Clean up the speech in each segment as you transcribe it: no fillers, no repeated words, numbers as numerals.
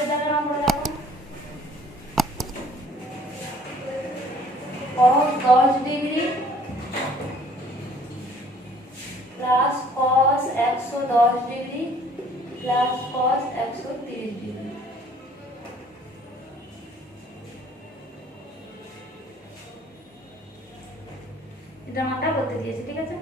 পাশের দাগের অঙ্ক দেখো, cos 10 degree plus cos 110 degree plus cos 130 degree. এটা মানটা করতে দিয়েছি, ঠিক আছে।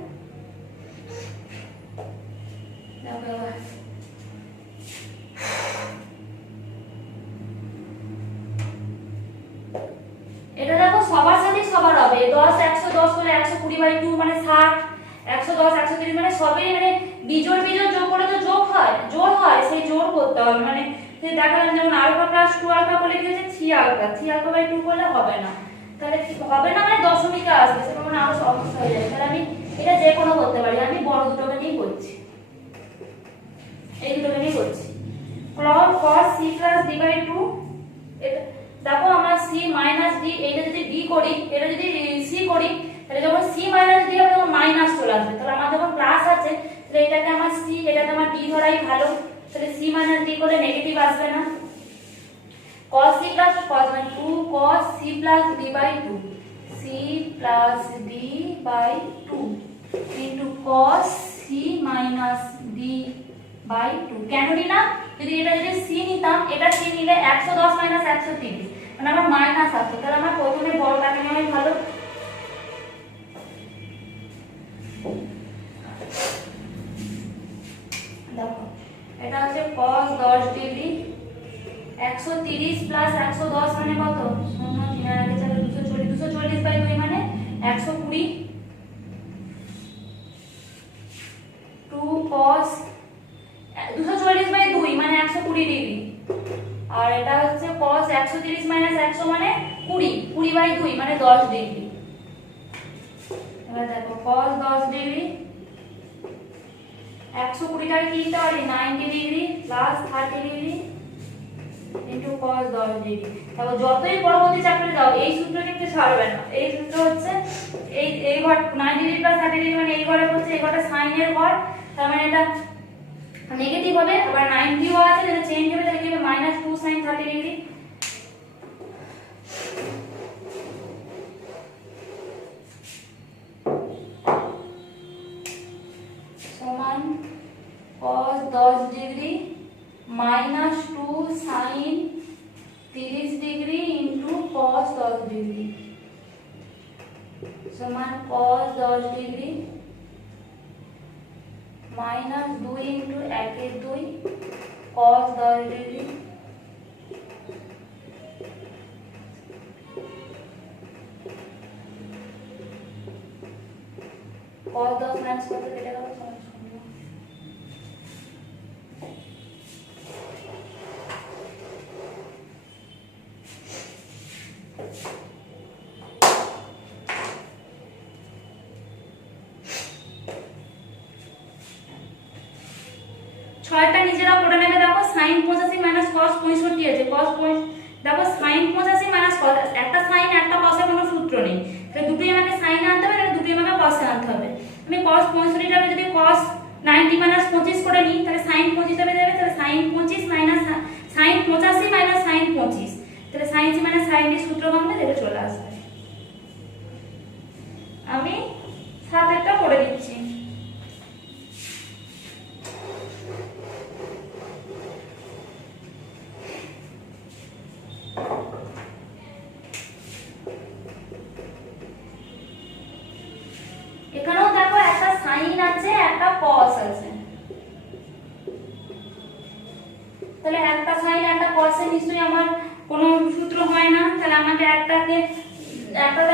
এটা দেখো সবার সাথে সবার হবে, 10 110 হলে 120/2 মানে 60, 110 130 মানে সবই মানে বিজোড় বিজোড় যোগ করে তো যোগ হয়, জোড় হয়, সেই জোড় করতে হবে। মানে সেই দেখালাম যেমন আলফা প্লাস 2 আলফা করলে কি হচ্ছে 3 আলফা, 3 আলফা/2 করলে হবে না, তাহলে কি হবে না, মানে দশমিকে আসবে, সেটা মানে আরো সমস্যা হয়ে যাবে। তাহলে আমি এটা যে কোনো করতে পারি, আমি বড় দুটোকে নিয়ে করছি, এই দুটোকে নিয়ে করছি। cos c plus d/2, এটা দেখো আমরা c minus d, এটা যদি d করি, এটা যদি c করি, তাহলে যখন c minus d হবে তখন মাইনাস চলে আসবে। তাহলে আমার যখন প্লাস আছে, তাহলে এটাকে আমার c, এটাকে আমার d ধরাই ভালো। তাহলে c minus d করলে নেগেটিভ আসবে না। cos c plus cos মানে 2 cos c plus d/2, c plus d/2 into cos c minus d/2। কেন নিলাম? যদি এটা যদি c নিতাম, এটা c নিলে 110 minus 130 মানে আমার মাইনাস আসছে, তাহলে আমার প্রথমে বড়টাকে নেওয়াই ভালো। দেখো এটা হচ্ছে cos 10 ডিগ্রি, 130 প্লাস 110 মানে কত? 0 3 এর আগে চলে 240, 240/2 মানে 120, 2 cos 240/2 মানে 120 ডিগ্রি, আর এটা হচ্ছে cos 130 মাইনাস 100 মানে 20, 20/2 মানে 10 ডিগ্রি। এবার দেখো cos 10 ডিগ্রি 120 টাকে কি লিখতে পারি? 90 degree plus 30 degree into cos 10 degree. তারপর যতই পরবর্তী চ্যাপ্টারে যাও এই সূত্র কিন্তু ছাড়বে না। এই সূত্র হচ্ছে এই ঘর 90 ডিগ্রি প্লাস 30 ডিগ্রি মানে এই ঘরে হচ্ছে এই ঘরটা sin এর ঘর, তার মানে এটা নেগেটিভ হবে। আবার 90 ও আছে, যেটা চেঞ্জ হবে তাহলে কি হবে -2 sin 30 ডিগ্রি। সমান cos 10 degree -2 sin 30 degree into cos 10 degree সমান cos 10 ডিগ্রি -2 ইনটু 1 এর 2 cos 10 ডিগ্রি cos 10 মাইনাস কত কেটে গেল? ছয়টা নিজেরা করে নেবে। দেখো sin 85 মাইনাস cos 65 আছে, দেখো sin 85 মাইনাস cos, একটা sin একটা cos এর কোনো সূত্র নেই, তাহলে দুটোই আমাকে sin আনতে হবে আর দুটোই আমাকে cos আনতে হবে। আমি cos 65 টাকে যদি cos 90 মাইনাস 25 করে নিই, তাহলে sin 25 হবে দেবে, তাহলে sin 25 minus sin 85 minus sin 25, তাহলে sin c minus sin d সূত্র ভাঙলে দেবে চলে আসবে। আমি 7 করে দিচ্ছি। এখানেও দেখো একটা sin আছে একটা cos আছে, তাহলে একটা sin একটা cos এর নিশ্চয়ই আমার কোনো সূত্র হয় না, তাহলে আমাকে একটাতে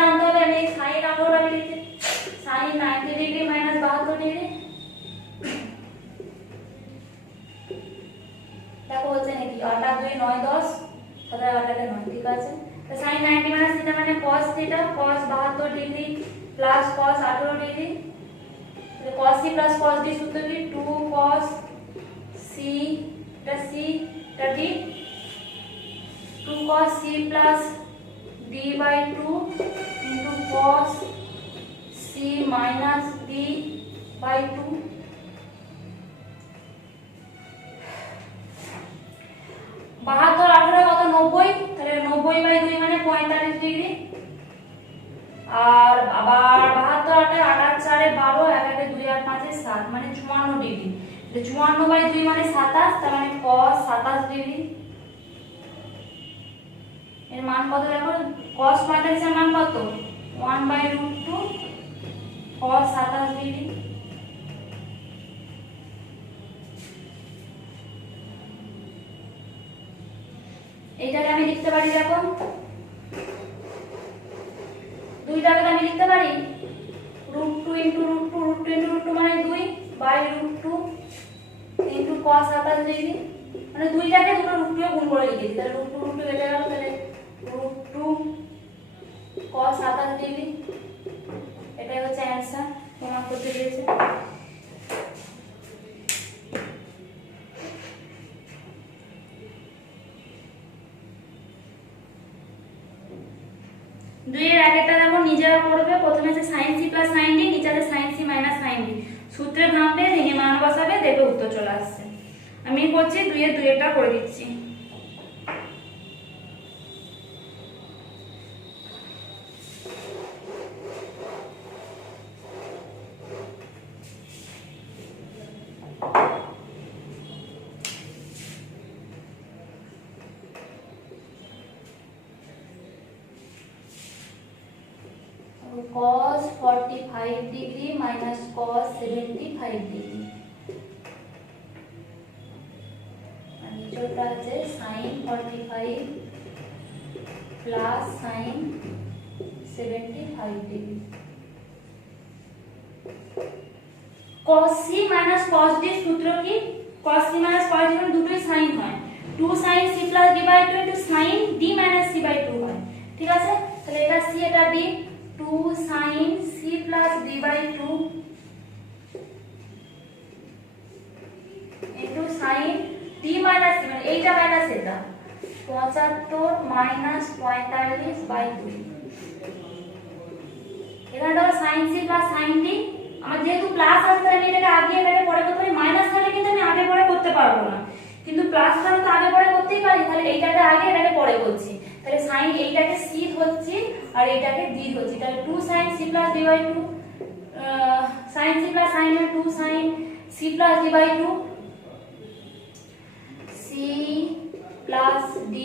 আনতে হবে। আমি sin আলোটা লিখি, sin 90 ডিগ্রি মাইনাস 72 ডিগ্রি। দেখো হচ্ছে নাকি 8 2 9 10, তাহলে 8 9, ঠিক আছে। তো sin 90 মাইনাস থিটা মানে cos theta, cos 72 degree plus cos 18 degree, তাহলে cos c plus cos d সূত্র কি 2 cos c এটা c এটা d, 2 cos c plus d/2 into cos c minus d/2। বাহাত্তর ডিগ্রি, আর আবার 72 8 8 8 4 12 1 1 2 8 5 7 মানে 54 ডিগ্রি। 54/2 মানে 27, তার মানে cos 27 ডিগ্রি। এর মান কত দেখো, cos 45 এর মান কত 1/√2 cos 27 ডিগ্রি। এইটাকে আমি লিখতে পারি, দেখো দুইটাকে আমি লিখতে পারি √2 * √2 √2 * √2 মানে 2/√2 ইনটু cos 27 ডিগ্রি, মানে দুইটাকে দুটো √2 গুণ করে লিখেছি, তাহলে √2 √2 কেটে গেল, তাহলে √2 cos 27 ডিগ্রি। এটাই হচ্ছে অ্যানসার, প্রমাণ করতে দিয়েছে। দুইয়ের আগেরটা দেখো নিজেরা করবে, প্রথমে আছে sin c + sin d, নিচে আছে sin c - sin d, সূত্রে ভাঙবে, ভেঙে মান বসাবে, দেখবে উত্তর চলে আসছে। আমি করছি দুইয়েরটা করে দিচ্ছি। cos 45 degree minus cos 75 degree, আর নিচেরটা আছে sin 45 plus sin 75 degree. cos c minus cos d সূত্র কি, cos c minus cos d দুটোই sin হয়, 2 sin c plus d by 2 into sin d minus c by 2 হয়, ঠিক আছে। তাহলে এটা c এটা d, 2 sin c plus d by 2 into sin d minus c, মানে এইটা মাইনাস এটা 75 minus 45 by 2। এখানে ধরো sin c plus sin d, আমার যেহেতু প্লাস আসছে আমি এটাকে আগে এটাকে পরে করতে পারি, মাইনাস হলে কিন্তু আমি আগে পরে করতে পারবো না, কিন্তু প্লাস হলে তো আগে পরে করতেই পারি, তাহলে এইটাকে আগে এটাকে পরে করছি। তাহলে sin এইটাকে c হচ্ছে আর এইটাকে d হচ্ছে, তাহলে 2 sin c plus d by 2 sin c plus sin মানে 2 sin c plus d by 2 c plus d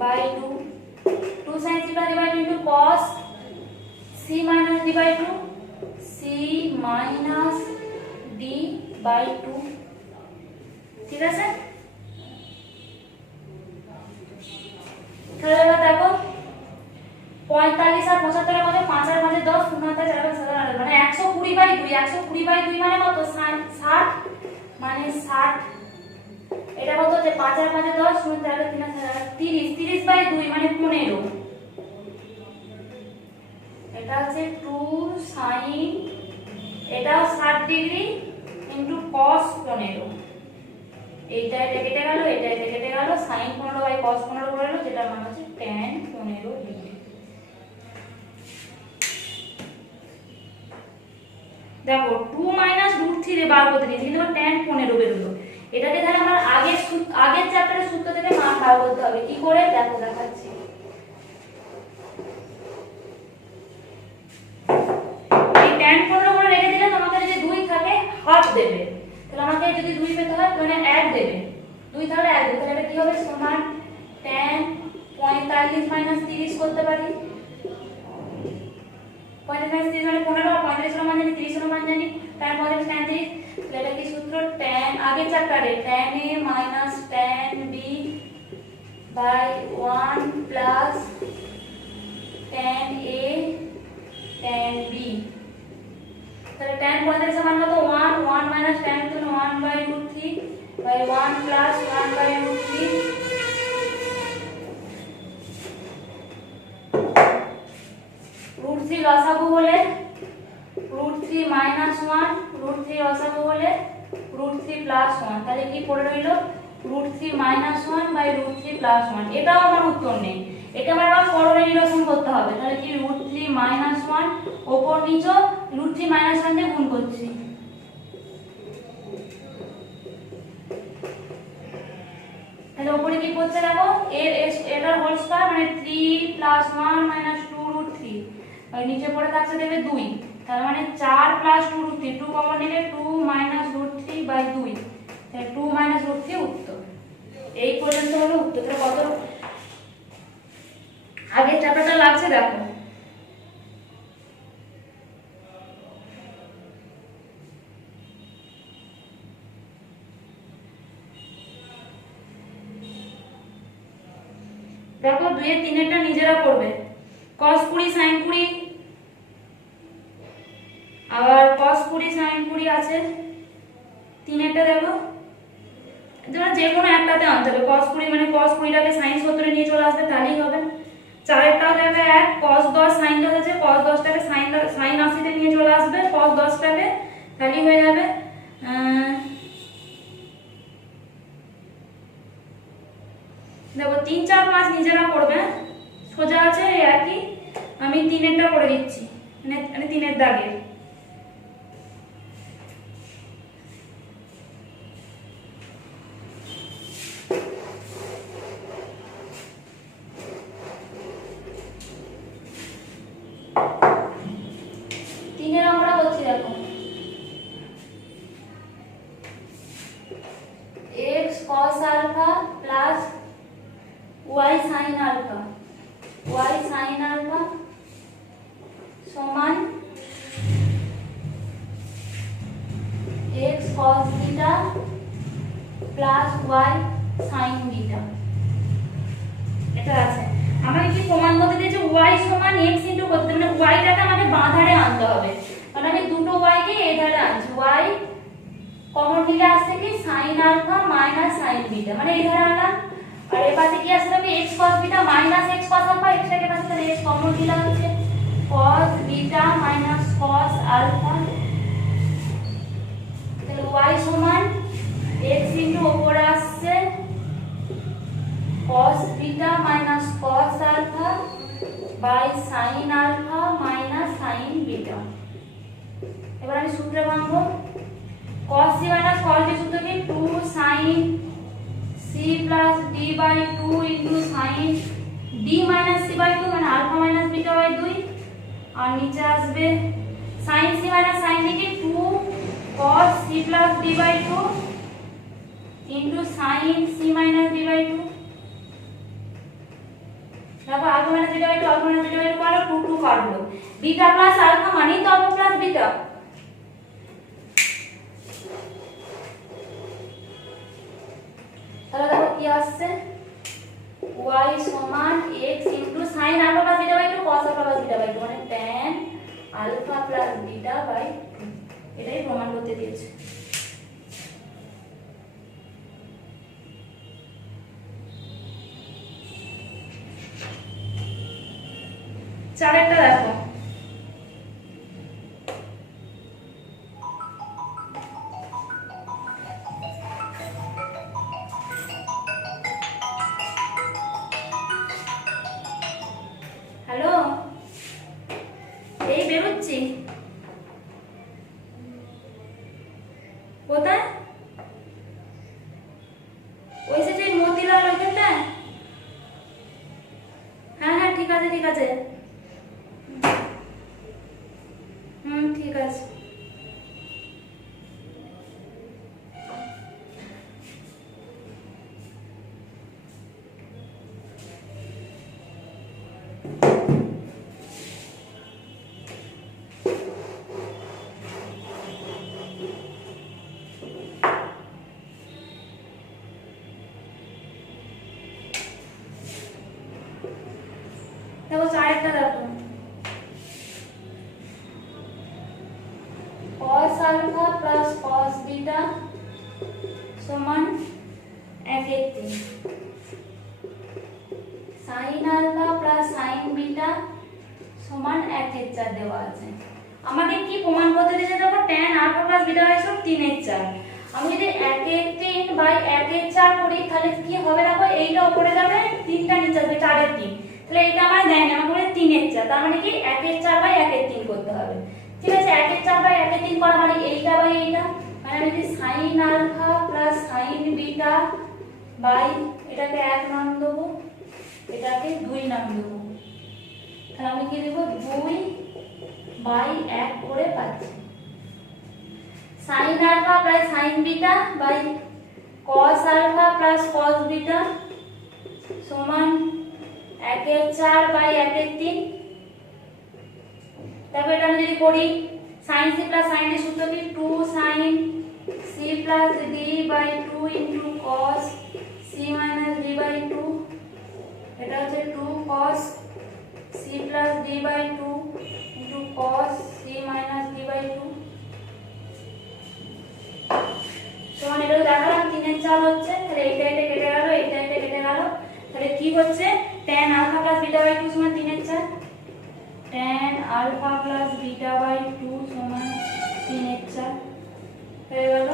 by 2 2 sin c plus d by 2 into cos c minus d by 2 c minus d by 2, ঠিক আছে। তাহলে দেখো 45 আর 75 এর মধ্যে 5 আর 5 10 0 আর 4 আর 7 মানে 120/2, 120/2 মানে কত 60 মানে 60, এটা কত যে 5 আর 5 10 0 4 3 আর 30, 30/2 মানে 15, এটা হচ্ছে 2 sin এটাও 60 ডিগ্রি ইনটু cos 15, এইটা এটা কেটে গেল, এটা এটা কেটে গেল, sin 15 cos 15 করে গেল, যেটা মান হচ্ছে tan 15 ডিগ্রি। দেখো 2 √3 দিয়ে বার করতে দিয়েছি, কিন্তু tan 15 বেরোলো, এটাকে তাহলে আমার আগের চ্যাপ্টারের সূত্র থেকে মান বার করতে হবে, কি করে দেখো দেখাচ্ছি। এই tan 15 করে রেখে দিলে তোমাকে যদি 2 থাকে হাফ দেবে, তাহলে আমাকে যদি 2 পেতে হয় তাহলে 1 দেবে, 2 তাহলে 1 দেবে, তাহলে এটা কি হবে সমান tan 45 - 30 করতে পারি, 45 30 মানে 15, আর 45 এর মান জানি, 30 এর মান জানি, tan 45 tan 30, তাহলে এটা কি সূত্র tan আগের চ্যাপ্টারে tan a minus tan b by 1 plus tan a tan b, তাহলে tan 45 এর মান কত 1 1 minus tan তো 1/√3 by 1 plus 1/√3, √3 লসাগু হলে √3 minus 1, √3 লসাগু হলে √3 plus 1, তাহলে কি পড়ে রইল √3 minus 1 by √3 plus 1, এটাও আমার উত্তর নেই, এটা আমার আবার ফরওয়ার্ড নিরসন করতে হবে, তাহলে কি √3 minus 1 উপর নিচে √3 minus 1 দিয়ে গুণ করছি, তাহলে উপরে কি পড়ছে দেখো, এটার হোল স্কয়ার মানে 3 + 1 - 2√3, আর নিচে পড়ে থাকছে দেবে 2, তার মানে 4 + 2√3, 2 কমন নিলে 2 - √3/2, তাহলে 2 - √3 উত্তর। এই পর্যন্ত হলো উত্তর। তাহলে কত আগের চ্যাপ্টারটা লাগছে দেখো। দেখো 2 এর 3 এরটা নিজেরা করবে, cos 20 sin 20, আবার cos 20 sin 20 আছে 3 এরটা। দেখো তোমরা যে কোনো একটাতে আনতে হবে, cos 20 মানে cos 20টাকে sin 70 নিয়ে চলে আসবে তাহলেই হবে। 4 এরটাও দেখবে এক, cos 10 sin 10 আছে, cos 10টাকে sin 80 তে নিয়ে চলে আসবে, cos 10টাকে, তাহলেই হয়ে যাবে। দেখো 3 4 5 নিজেরা করবে, সোজা আছে এই একই, আমি 3 এরটা করে দিচ্ছি, মানে 3 এর দাগে। তিনের আমরা করছি দেখো, x cos alpha plus y sin alpha, y sin alpha সমান x cos beta plus y sin beta। এটা আছে। আমাকে কি প্রমাণ করতে দিয়েছে y সমান x ইনটু করতে, মানে y টাকে আমাকে বাঁ ধারে আনতে হবে, কারণ আমি দুটো y কে এই ধারে আনছি। y কমন নিলে আসছে কি sin alpha minus sin beta, মানে এই ধারে আনলাম। আর এর পাশে কি আসছে তবে x cos beta minus x cos alpha, x এর পাশে তাহলে x কমন নিলে হচ্ছে cos beta minus cos alpha, তাহলে y সমান x ইনটু উপরে আসছে cos beta minus cos alpha by sin alpha minus sin beta। এবার আমি সূত্রে ভাঙবো, cos c minus cos d সূত্র কি 2 sin c plus d by 2 into sin d minus c by 2 মানে alpha minus beta by 2, আর নিচে আসবে sin c minus sin d কি 2 cos c plus d by 2 into sin c minus d by 2। দেখো alpha minus beta by 2 alpha minus beta by 2 কাটলো, 2 2 কাটলো, beta plus alpha মানেই তো alpha plus beta। তাহলে দেখো কি আসছে y সমান x into sin alpha plus beta by 2 cos alpha plus beta by 2 মানে tan alpha plus beta by 2, এটাই প্রমাণ করতে দিয়েছে। চারেরটা দেখো, হ্যালো এই বেরোচ্ছি, কোথায় ওই যে যে মতিলাল ওইখানটা, হ্যাঁ হ্যাঁ ঠিক আছে ঠিক আছে, ঠিক আছে। দেখো চারেরটা দেখো, cos alpha plus cos beta সমান 1/3, sin alpha plus sin beta সমান 1/4 দেওয়া আছে। আমাদের কি প্রমাণ করতে দিয়েছে দেখো tan alpha plus beta by 3/4, আমি যদি 1/3 বাই 1/4 করি তাহলে কি হবে দেখো, এইটা উপরে যাবে 3টা নিচে আসবে 4/3, তাহলে এটা আমার দেয় না, আমাকে 3/4, তার মানে কি 1/4 বাই 1/3 করতে হবে। ঠিক আছে, 1/4 বাই 1/3 করা মানে এইটা বাই এইটা, মানে আমি যদি sin alpha plus sin beta by এটাকে 1 নাম দেবো, এটাকে 2 নাম দেবো। তাহলে আমি কি দেবো 2/1 করে পাচ্ছি। sin alpha plus sin beta by cos alpha plus cos beta সমান 1/4/1/3। তারপর এটা আমি যদি করি sin c plus sin d সূত্র কি 2 sin c plus d by 2 into cos c minus d by 2, এটা হচ্ছে 2 cos c plus d by 2 into cos c minus d by 2 সমান এটা দেখালাম 3 এর 4 হচ্ছে। তাহলে এটা এটা কেটে গেল, এটা এটা কেটে গেল। তাহলে কি হচ্ছে tan alpha plus beta by 2 সমান 3 এর 4, tan alpha plus beta by 2 সমান 3 এর 4 হয়ে গেল।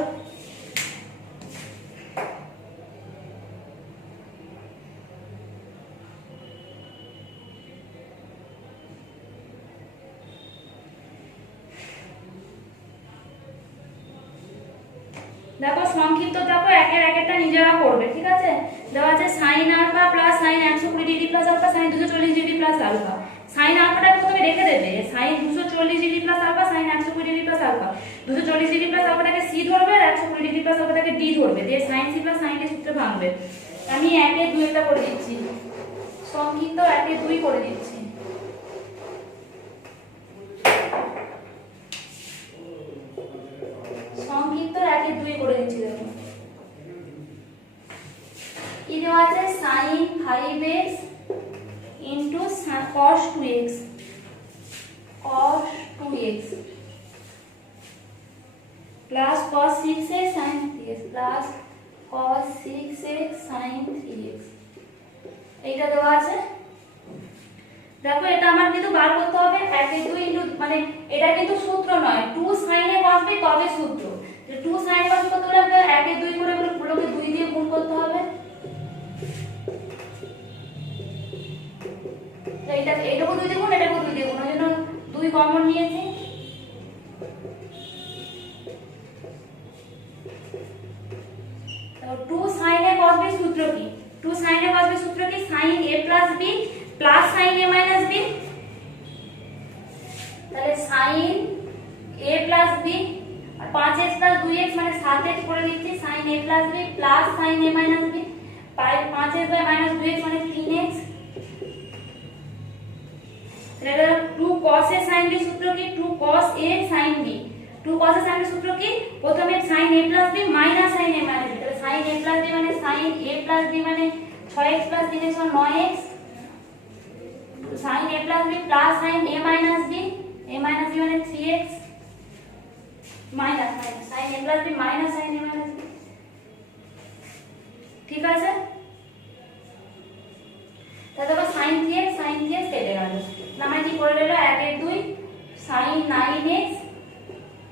দেখো সংক্ষিপ্ত দেখো একের একটা নিজেরা করবে, ঠিক আছে। দেওয়া আছে sin alpha plus sin 120 degree plus alpha sin 240 degree plus alpha. sin আলফাটা প্রথমে রেখে দেবে, sin 240 degree plus alpha sin 120 degree plus alpha. 240 degree plus আলফাটাকে c ধরবে আর 120 ডিগ্রি প্লাস আলফাটাকে d ধরবে, দিয়ে sin c plus sin d সূত্রে ভাঙবে। আমি 1/2 এটা করে দিচ্ছি, সংক্ষিপ্ত 1/2 করে দিচ্ছি। সংক্ষিপ্ত 1/2 করে দিচ্ছি। দেখো কি দেওয়া আছে sin 5x into cos 2x plus cos 6x sin 3x plus cos 6x sin 3x এইটা দেওয়া আছে। দেখো এটা আমার কিন্তু বার করতে হবে 1/2 ইনটু, মানে এটা কিন্তু সূত্র নয়, 2 sin এ বসবে তবে সূত্র। 2 sin এ বসবে কত হলে 1/2 করে পুরোকে 2 দিয়ে গুণ করতে হবে। এইটা এটাকে 2 দিয়ে গুণ, এটাকে 2 দিয়ে গুণ, ওই জন্য 2 কমন নিয়েছি। তো 2 sin এ বসবে সূত্র কি, 2 sin এ বসবে সূত্র কি sin a plus b plus sin a minus b। তাহলে sin a প্লাস b আর 5x প্লাস 2x মানে 7x করে দিচ্ছি, sin a plus b plus sin a minus b, 5x by minus 2x মানে 3x। তাহলে 2 cos a sin b সূত্র কি 2 cos a sin b, 2 cos a sin b সূত্র কি প্রথমে sin a plus b minus sin a minus b। তাহলে sin a plus b মানে sin a plus b মানে 6x প্লাস 3x মানে 9x, sin a plus b plus sin a minus b মানে 3x minus sin a plus b minus sin a minus b, ঠিক আছে। তাহলে দেখো sin 3x কেটে গেল, নামে কি করে দিল 1/2 sin 9x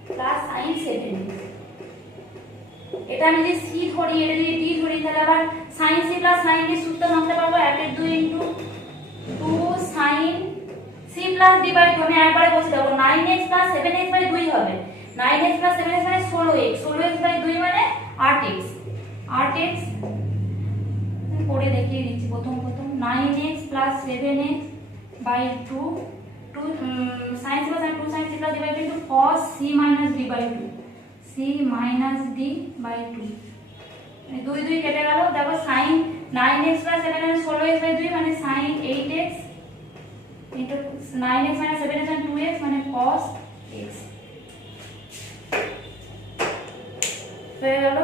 plus sin 7x। এটা আমি যদি c ধরি, এটা যদি d ধরি, তাহলে আবার sin c plus sin d সূত্র নামতে পারবো 1/2 into 2 sin c plus d by 2। আমি একবারে বসে দেবো 9x plus 7x বাই 2 হবে, 9x plus 7x মানে 16x, 16x বাই 2 মানে 8x করে দেখিয়ে দিচ্ছি প্রথম 9x plus 7x by 2 sin c plus 2 sin c plus d by 2 into cos c minus d by 2 c minus d by 2 মানে 2 কেটে গেল। দেখো sin 9x plus 7x 16x by 2 মানে sin 8x into 9x minus 7x and 2x মানে cos x হয়ে গেল।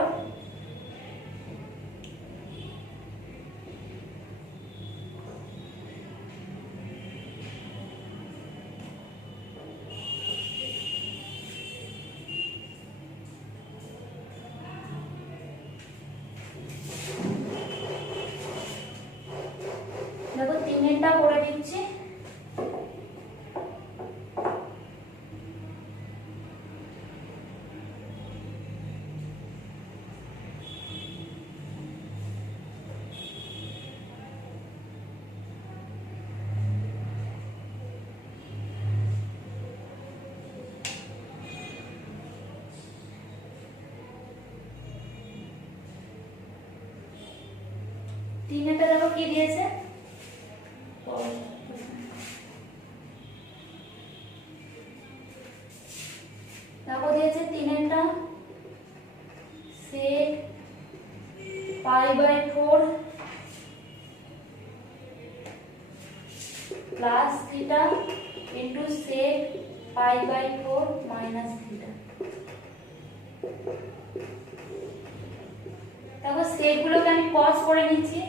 দেখো 3টা করে দিচ্ছি। 3 দেখো কি দিয়েছে, দেখো দিয়েছে 3টা sec π/4 plus theta into sec π/4 minus theta। দেখো sec গুলোকে আমি cos করে নিচ্ছি,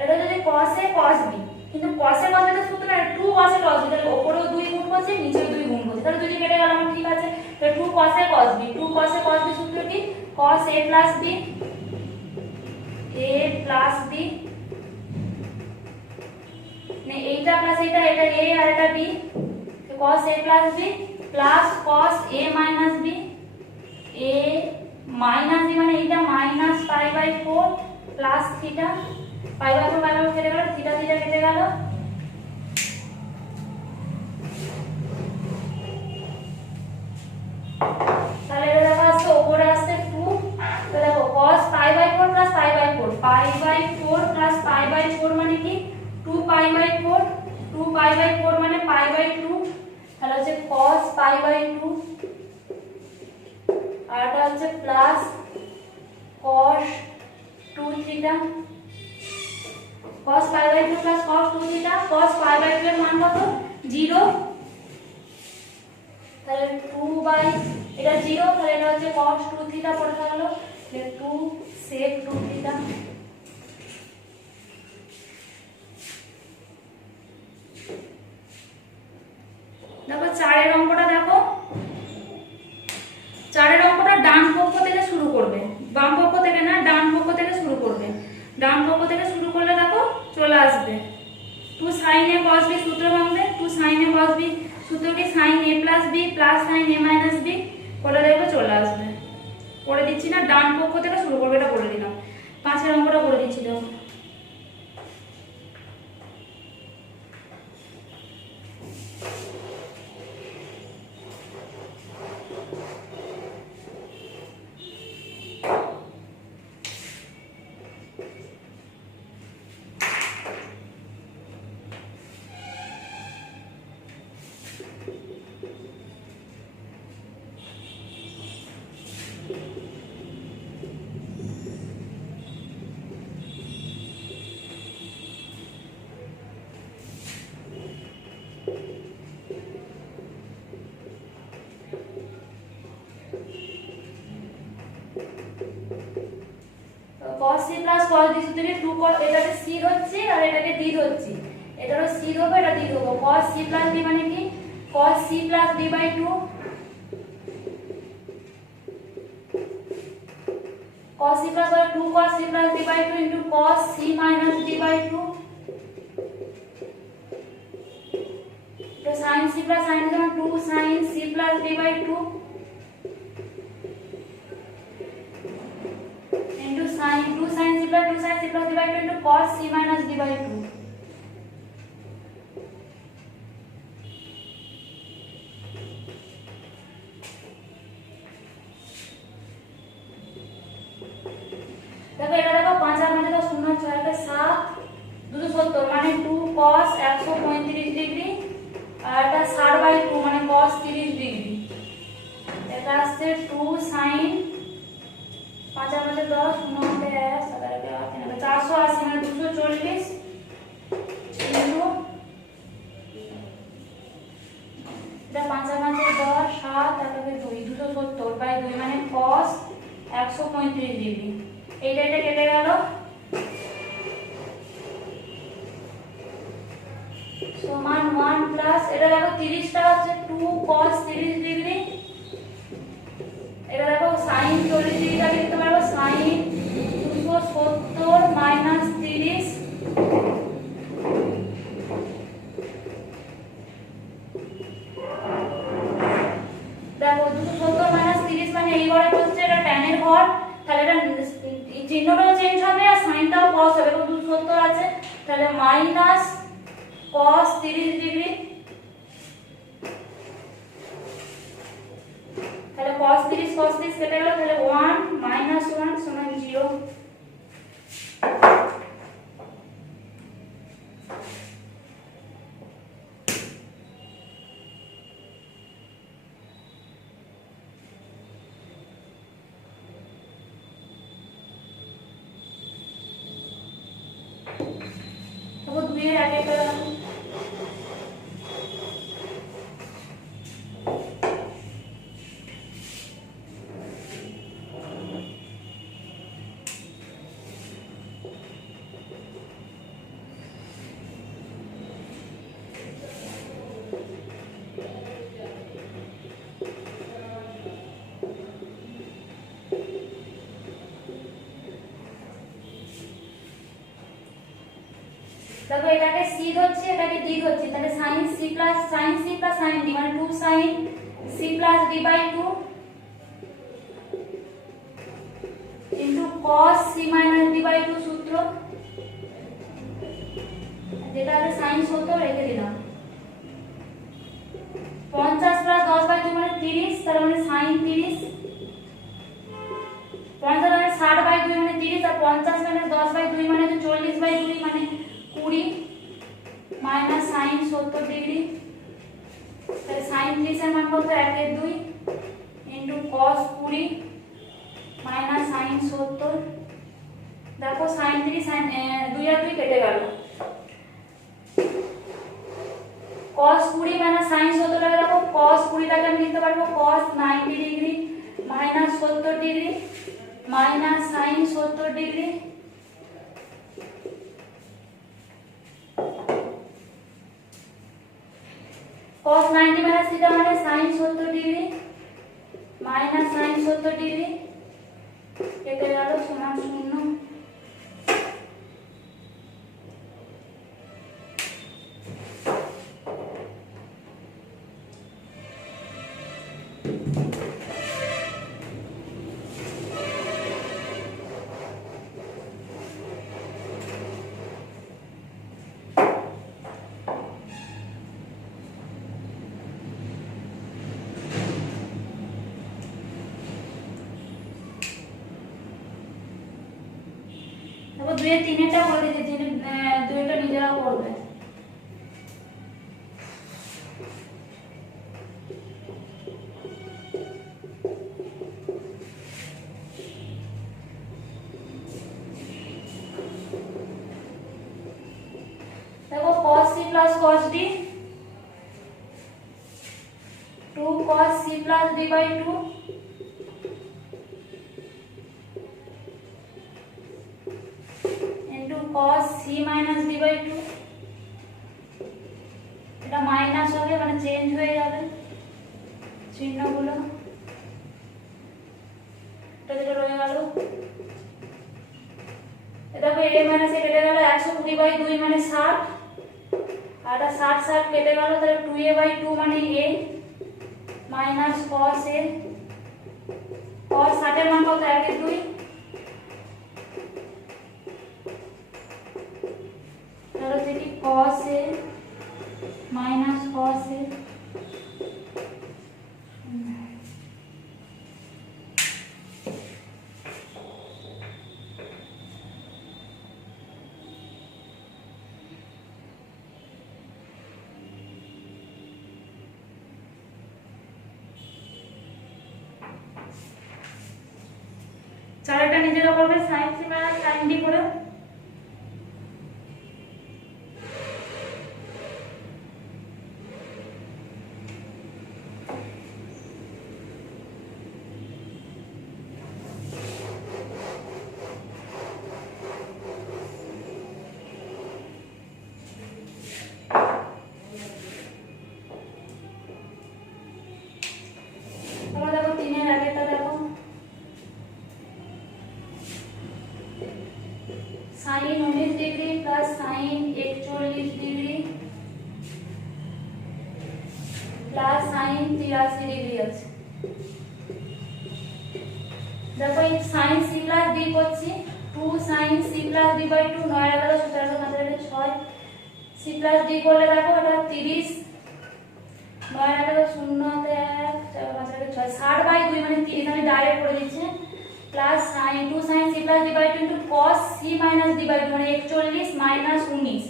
এটা যদি cos a cos b, কিন্তু cos a cos b তো সূত্র না 2 cos a cos b, তাহলে উপরেও 2 গুণ করছে নিচেও 2 গুণ করছে, তাহলে দুটো কেটে গেল আমার, ঠিক আছে। তাহলে 2 cos a cos b, 2 cos a cos b সূত্র কি, cos a plus b, a plus b, মানে এইটা প্লাস এইটা, এটা a আর এটা b, তো cos a plus b plus cos a minus b, a minus b মানে এইটা minus π/4 plus theta, π/4 কেটে গেল, থিটা থিটা কেটে গেল, তাহলে এটা দেখো আসছে উপরে আসছে 2, তো দেখো cos π/4 plus π/4, π/4 plus π/4 মানে কি 2π/4, 2π/4 মানে π/2, তাহলে হচ্ছে cos π/2, আর এটা হচ্ছে plus cos 2 theta, cos π/2 plus cos 2 theta, cos π/2 এর মান কত 0, তাহলে 2 এটা 0, তাহলে এটা হচ্ছে cos 2 থিটা পড়ে থাকলো, তাহলে 2 sec 2 থিটা। দেখো 4 অঙ্কটা দেখো, 4 অঙ্কটা ডান পক্ষ থেকে শুরু করবে, বাম পক্ষ থেকে না, ডান পক্ষ থেকে শুরু করবে, ডান পক্ষ থেকে শুরু করলে দেখো চলে আসবে 2 sin a cos b সূত্র ভাঙবে, 2 sin a cos b সূত্র কি sin a plus b plus sin a minus b, করে দেখবে চলে আসবে, করে দিচ্ছি না, ডান পক্ষ থেকে শুরু করবে, এটা বলে দিলাম। 5 অঙ্কটা করে দিচ্ছি দেখো, cos c plus cos d সূত্রে 2 cos, এটাকে c ধরছি আর এটাকে d ধরছি, এটারও c দেবো এটা d দেবো, cos c plus d মানে কি cos c plus d/2, cos c plus 2 cos c plus d/2 into cos c minus d/2, तो sin c plus sin d মানে 2 sin c plus d/2 into sin 2 sin c plus 2 sin c plus d/2 into cos c minus d/2। দেখো এটা দেখো 5 আর মধ্যে 0 6 কে 7 270 মানে 2 cos 135 degree, আর এটা 60/2 মানে cos 30 degree, এটা আসছে 2 sin 5 আর মধ্যে 10 0 মধ্যে 1 7 আর 8 480 মানে 240 ইনটু এটা 5 আর মধ্যে 10 7 আর 2 270/2 মানে cos 135 ডিগ্রি, এইটা এটা কেটে গেল, সমান 1 প্লাস এটা দেখো 30 টা হচ্ছে 2 cos 30 ডিগ্রি, এটা দেখো sin 40 ডিগ্রি টা লিখতে পারবো sin 270 মাইনাস 30, দেখো 270 মাইনাস 30 মানে এই ঘরে বলছে এটা tan এর ঘর, তাহলে এটা চিহ্নটাও চেঞ্জ হবে আর সাইনটাও cos হবে, তো 270 আছে, তাহলে মাইনাস cos 30 ডিগ্রি, তাহলে cos 30 কেটে গেল, তাহলে 1 -1 সমান 0। তারপর 2 এর আগে একটা দেখো এটাকে c ধরছি, এটাকে d ধরছি, তাহলে sin c sin d মানে 2 sin c d/2 into cos c d/2 সূত্র, যেটা আছে sin 70 রেখে দিলাম। 50 10/2 মানে 30, তার মানে sin 30, 50 মানে 60/2 মানে 30, আর 50 10/2 মানে 40/2 মানে 20 মাইনাস sin 70 ডিগ্রি, তাহলে sin 30 এর মান কত 1/2 ইনটু cos 20 মাইনাস sin 70। দেখো sin 30 sin 2 আর 2 কেটে গেল, cos 20 মাইনাস sin 70 টাকে দেখো cos 20 টাকে আমি লিখতে পারবো cos 90 degree minus 70 degree minus sin 70 degree. cos 90 minus theta মানে sin 70 degree minus sin 70 degree কেটে গেল সমান 0। তারপর 2 এর 3 এটা করে দিয়েছি, 2 এটা নিজেরা করবে। দেখো cos c cos d 2 cos c d/2 cos c minus d/2, এটা মাইনাস হবে মানে চেঞ্জ হয়ে যাবে চিহ্নগুলো, এটা যেটা রয়ে গেল। দেখো a মাইনাস a কেটে গেল, 120/2 মানে 60, আর 60 কেটে গেল, তাহলে 2a/2 মানে a minus cos a, cos 60 এর মান কত 1/2, তাহলে দেখি cos a minus cos a চারটা নিজেরা করবে sin c minus sin d করে। sin 19 degree plus sin 41 degree plus sin 83 degree আছে। দেখো এই sin c প্লাস d করছি, 2 sin c plus d/2, 9 11 17 17 6 c plus d করলে দেখো এটা 30 9 আর 0 তে 1 4 5 আর 6 60/2 মানে 30 আমি ডাইরেক্ট করে দিচ্ছি plus sin 2 sin c plus d by 2 into cos c minus d by 2 মানে 41 মাইনাস 19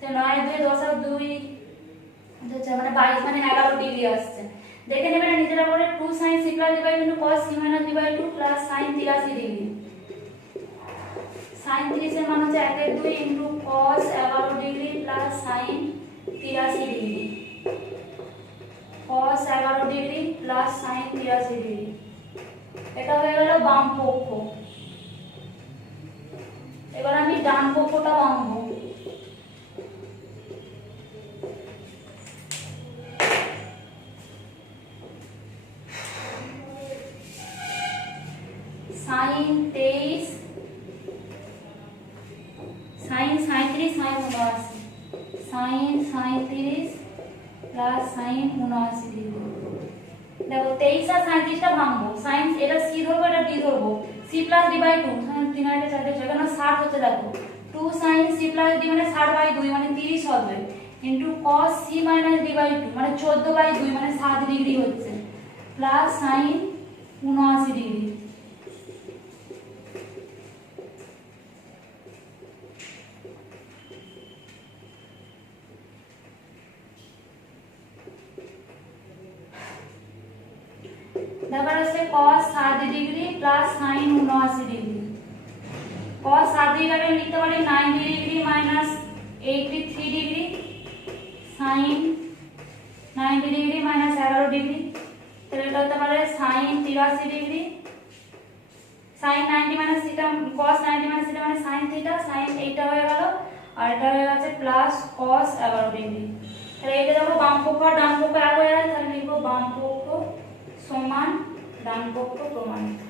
তো 9 2 10 আর 2 আচ্ছা মানে 22 মানে 11 ডিগ্রি আসছে দেখে নেবেন নিজেরা করে 2 sin c plus d by 2 into cos c minus d by 2 plus sin 83 degree sin 30 এর মান হচ্ছে 1 এর 2 into cos 11 degree plus sin 83 degree cos 11 degree plus sin 83 degree এটা হয়ে গেল বাম পক্ষ এবার আমি ডান পক্ষটা ভাঙবো sin 23 sin 37 sin 79 sin 37 plus sin 79 degree দেখো 23 আর 37 টা ভাঙবো sin এটা c ধরবো এটা d ধরবো c প্লাস d বাই 2 3 আর 4 এর জায়গায় 60 হচ্ছে দেখো 2 sin c প্লাস d মানে 60/2 মানে 30 হবে into cos c minus d by 2 মানে 14/2 মানে 7 ডিগ্রি হচ্ছে প্লাস sin 79 ডিগ্রি তারপর আছে cos 7 degree plus sin 79 degree cos 7 degree লিখতে পারি 90 degree minus 83 degree sin 90 degree minus 11 degree তাহলে এটা হতে পারে sin 83 degree sin 90 minus theta cos 90 minus theta মানে sin থিটা sin এইটা হয়ে গেল আর এটা হয়ে গেছে প্লাস cos 11 ডিগ্রি তাহলে এটা দেখো বাম পক্ষ আর ডান পক্ষ এক হয়ে গেছে তাহলে লিখবো বাম পক্ষ সমান ডান পক্ষ প্রমাণিত